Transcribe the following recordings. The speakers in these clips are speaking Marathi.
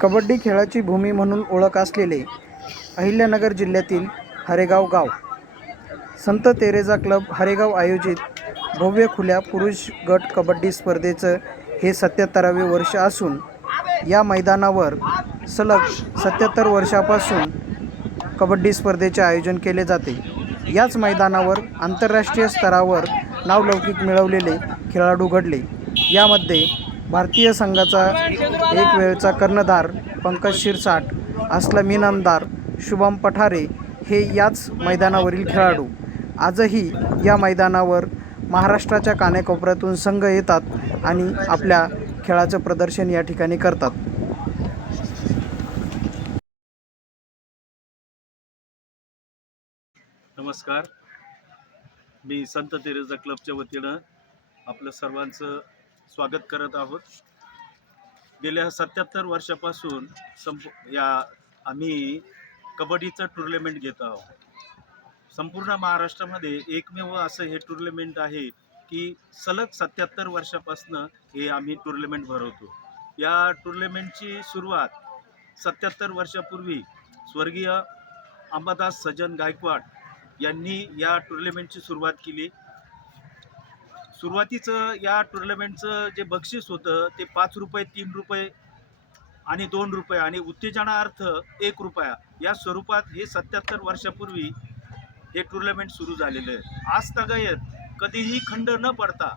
कबड्डी खेळाची भूमी म्हणून ओळख असलेले अहिल्यानगर जिल्ह्यातील हरेगाव गाव. संत तेरेजा क्लब हरेगाव आयोजित भव्य खुल्या पुरुष गट कबड्डी स्पर्धेचं हे सत्याहत्तरावे वर्ष असून या मैदानावर सलग सत्याहत्तर वर्षापासून कबड्डी स्पर्धेचे आयोजन केले जाते. याच मैदानावर आंतरराष्ट्रीय स्तरावर नावलौकिक मिळवलेले खेळाडू घडले. यामध्ये भारतीय संघाचा एक वेळचा कर्णधार पंकज शिरसाट असलम इनामदार शुभम पठारे हे याच मैदानावरील खेळाडू. आजही या मैदानावर महाराष्ट्राच्या कानेकोपऱ्यातून संघ येतात आणि आपल्या खेळाचं प्रदर्शन या ठिकाणी करतात. नमस्कार. मी संत तेरेजा क्लबच्या वतीनं आपलं सर्वांचं स्वागत करत आहोत. गेल्या सत्याहत्तर वर्षापासून संप या आम्ही कबड्डीचं टुर्नामेंट घेत आहोत. संपूर्ण महाराष्ट्रामध्ये एकमेव असं हे टुर्नामेंट आहे की सलग सत्याहत्तर वर्षापासनं हे आम्ही टुर्नामेंट भरवतो. या टुर्नामेंटची सुरुवात सत्याहत्तर वर्षापूर्वी स्वर्गीय अंबादास सजन गायकवाड यांनी या टुर्नामेंटची सुरुवात केली. सुरुवातीचं या टुर्नामेंटचं जे बक्षीस होतं ते पाच रुपये तीन रुपये आणि दोन रुपये आणि उत्तेजनार्थ एक रुपया या स्वरूपात हे सत्याहत्तर वर्षापूर्वी हे टुर्नामेंट सुरू झालेलं आहे. आज तगायत कधीही खंड न पडता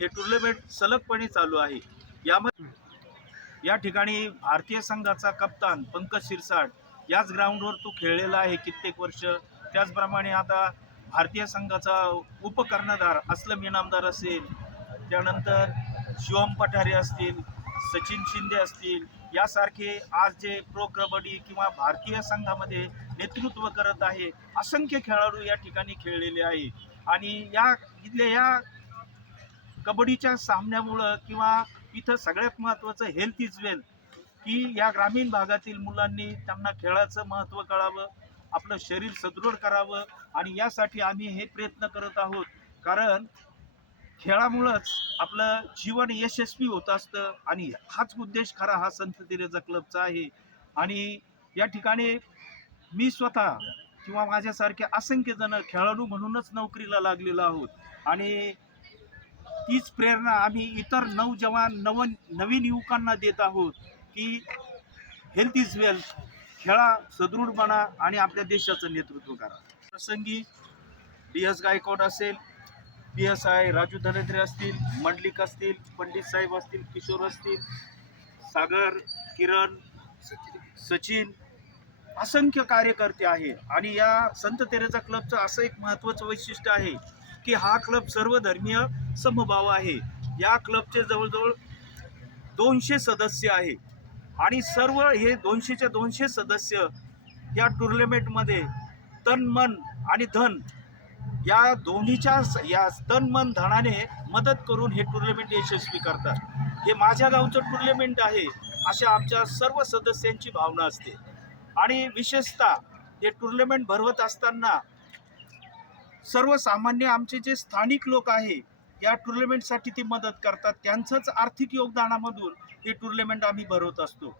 हे टुर्नामेंट सलगपणे चालू आहे. यामध्ये या ठिकाणी भारतीय संघाचा कप्तान पंकज शिरसाट याच ग्राउंडवर तो खेळलेला आहे कित्येक वर्ष. त्याचप्रमाणे आता भारतीय संघाचा उपकर्णधार असलम इनामदार असेल त्यानंतर शिवम पठारे असतील सचिन शिंदे असतील यासारखे आज जे प्रो कबड्डी किंवा भारतीय संघामध्ये नेतृत्व करत आहे असंख्य खेळाडू या ठिकाणी खेळलेले आहे. आणि या इथल्या या कबड्डीच्या सामन्यामुळं किंवा इथं सगळ्यात महत्त्वाचं हेल्थ इज वेल्थ की या ग्रामीण भागातील मुलांनी त्यांना खेळाचं महत्त्व कळावं आपलं शरीर सदृढ करावं आणि यासाठी आम्ही हे प्रयत्न करत आहोत. कारण खेळामुळंच आपलं जीवन यशस्वी होत असतं आणि हाच उद्देश खरा हा संत तिरेजा क्लबचा आहे. आणि या ठिकाणी मी स्वतः किंवा माझ्यासारखे असंख्य जण खेळाडू म्हणूनच नोकरीला लागलेलो आहोत. आणि तीच प्रेरणा आम्ही इतर नवजवान नव नवीन युवकांना देत आहोत की हेल्थ इज वेल्थ खेळा सदृढ बना आणि आपल्या देशाचं नेतृत्व करा. प्रसंगी डी एस गायकवाड असेल P S I Raju Dhanetre असतील मंडलिक असतील पंडित साहेब असतील किशोर असतील सागर किरण सचिन असंख्य कार्यकर्ते आहे. आणि या संत तेरेचा क्लबचं असं एक महत्त्वाचं वैशिष्ट्य आहे की हा क्लब सर्वधर्मीय समभाव आहे. या क्लबचे जवळजवळ दोनशे सदस्य आहे. आणि सर्व हे दोनशेच्या दोनशे सदस्य या टुर्नामेंटमध्ये तन मन आणि धन या दोन्हीच्या स- या तन मन धनाने मदत करून हे टुर्नामेंट यशस्वी करतात. हे माझ्या गावचं टुर्नामेंट आहे अशा आमच्या सर्व सदस्यांची भावना असते. आणि विशेषतः हे टुर्नामेंट भरवत असताना सर्वसामान्य आमचे जे स्थानिक लोक आहे या टुर्नामेंटसाठी ते मदत करतात. त्यांचंच आर्थिक योगदानामधून हे टुर्नामेंट आम्ही भरवत असतो.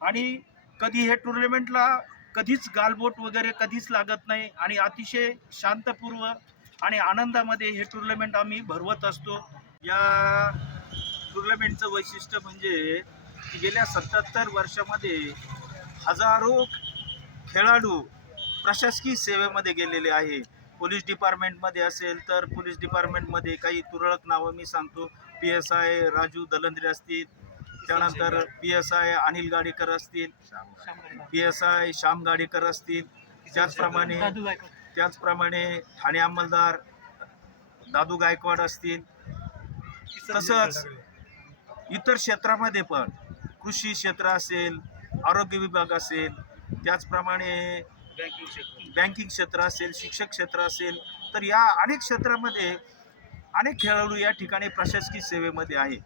आणि कधी हे टुर्नामेंटला कधीच गालबोट वगैरे कधीच लागत नाही आणि अतिशय शांतपूर्व आणि आनंदामध्ये हे टुर्नामेंट आम्ही भरवत असतो. या टुर्नामेंटचं वैशिष्ट्य म्हणजे गेल्या सत्याहत्तर वर्षामध्ये हजारो खेळाडू प्रशासकीय सेवेमध्ये गेलेले आहे पोलीस डिपार्टमेंटमध्ये असेल तर पोलीस डिपार्टमेंटमध्ये काही तुरळक नावं मी सांगतो. P S I Raju Dalandre असतील. त्यानंतर P S I Anil Gadekar असतील. P S I Shyam Gadekar असतील. त्याचप्रमाणे त्याचप्रमाणे ठाणे अंमलदार दादू गायकवाड असतील. तसंच इतर क्षेत्रामध्ये पण कृषी क्षेत्र असेल आरोग्य विभाग असेल त्याचप्रमाणे बँकिंग क्षेत्र. असेल शिक्षक क्षेत्र असेल तर या अनेक क्षेत्रामध्ये अनेक खेळाडू या ठिकाणी प्रशासकीय सेवेमध्ये आहे